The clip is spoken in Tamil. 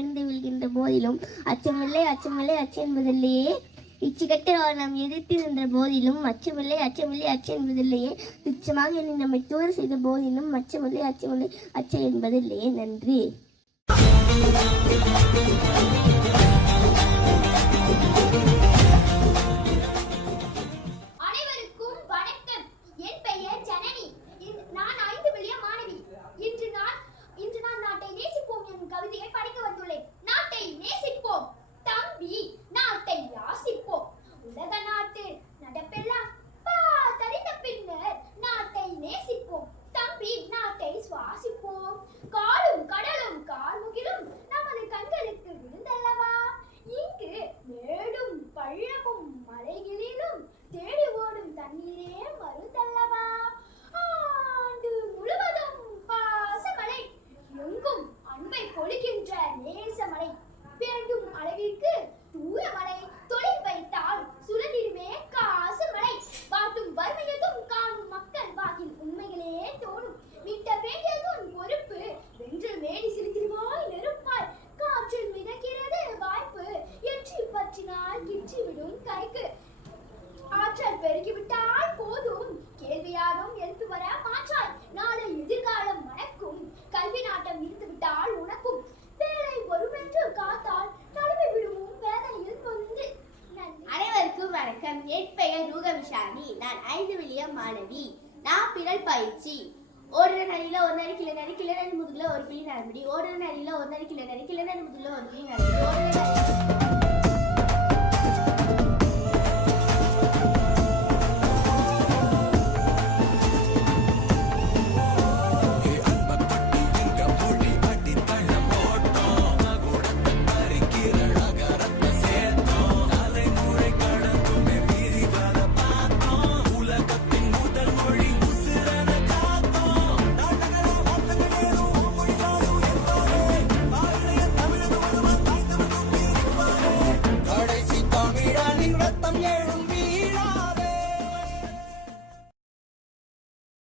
நேர்ந்து விழுகின்ற போதிலும் அச்சமில்லை அச்சமில்லை அச்சம் என்பதில்லையே. இச்சிகட்ட நாம் எதிர்த்து நின்ற போதிலும் அச்சமில்லை அச்சமில்லை அச்சம் என்பதில்லையே. துச்சமாக எண்ணி நம்மை தூர செய்த போதிலும் அச்சமில்லை அச்சமில்லை அச்சம் என்பதில்லையே. நன்றி. ஆற்றல் பெருகிவிட்டால் போதும், கேள்வி யாரும் எழுப்பி வர மாற்றாய். நாளை எதிர்காலம் மணக்கும், கல்வி நாட்டம் இருந்துவிட்டால் உனக்கும். வேலை வருமென்று காத்தால் நடுவை விடுவோம் வேதனையில் நொந்து. அனைவருக்கும் வணக்கம். என் பெயர் ரூகவிஷானி. நான் 5 வில்லியம் மாணவி. நான் பிறல் பயிற்சி. ஓடுற நரியில ஒரு நரி கிளை நரி கிளை நரி முதுகுல ஒரு பிள்ளை நரம்படி. ஓடுற நரியில ஒரு நரி கிளை நரி கிளை நரி முதுகுல ஒரு பிள்ளை நரம்படி. ரத்தம் எழும்